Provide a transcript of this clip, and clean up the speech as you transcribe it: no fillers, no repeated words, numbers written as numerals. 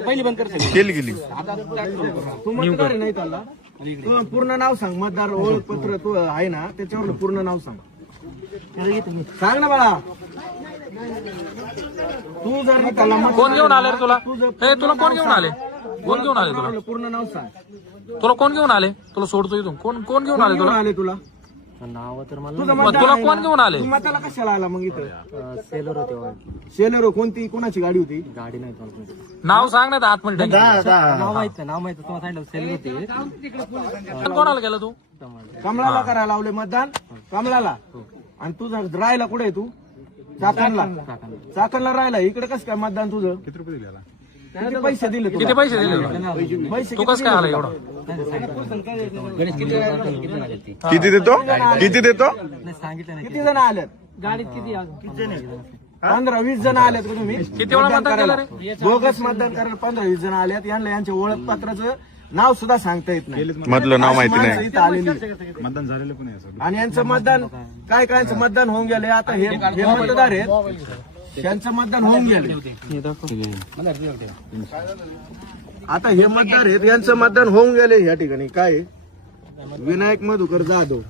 पहिली बंद कर केली गेली. तू मतदार आहे नाही त्याला तू पूर्ण नाव सांग. मतदार ओळखपत्र तू आहे ना त्याच्यावर पूर्ण नाव सांग. सांग ना बाळा. तू जर त्याला कोण घेऊन आले रे तुला? तुझं तुला कोण घेऊन आले? कोण घेऊन आले तुला? पूर्ण नाव सांग. तुला कोण घेऊन आले? तुला सोडतो इथून. कोण कोण घेऊन आले तुला? आले तुला नाव तर मला तुझं मग मतदार तुला आहे कोण ना? घेऊन आले? तू मताला कशाला आला मग इथं? सेलर होते शेलेरो कोणती कोणाची गाडी होती? गाडी नाही तुम्हाला नाव सांग ना आतमध्ये. नाव माहित तुम्हाला सांगितलं सेलर होते. कोणाला गेला तू? कमळाला करायला लावले मतदान कमळाला. आणि तुझा राहिला कुठे तू? चाकणला. चाकणला राहिला. इकडे कसं काय मतदान तुझं? किती रुपये दिले? किती पैसे दिले तुला? किती पैसे दिले तुला? पैसे तू कसं काय आला एवढं? किती देतो? किती देतो? सांगितलं नाही किती जण आल्यात? गाडीत किती 15-20 जण आल्यात का तुम्ही? किती वेळा मतदान केलं रे? बोगस मतदान करायला 15-20 जण आल्यात. यांना यांच्या ओळखपत्राचं नाव सुद्धा सांगता येत नाही. मधलं नाव माहिती माणसं नाही. इथं आलेली. मतदान झालेलं पण आणि यांचं मतदान काय कायचं मतदान होऊन गेले. आता हे मतदार आहेत त्यांचं मतदान होऊन गेले. आता हे मतदार आहेत यांचं मतदान होऊन गेले. या ठिकाणी काय विनायक मधुकर जाधव.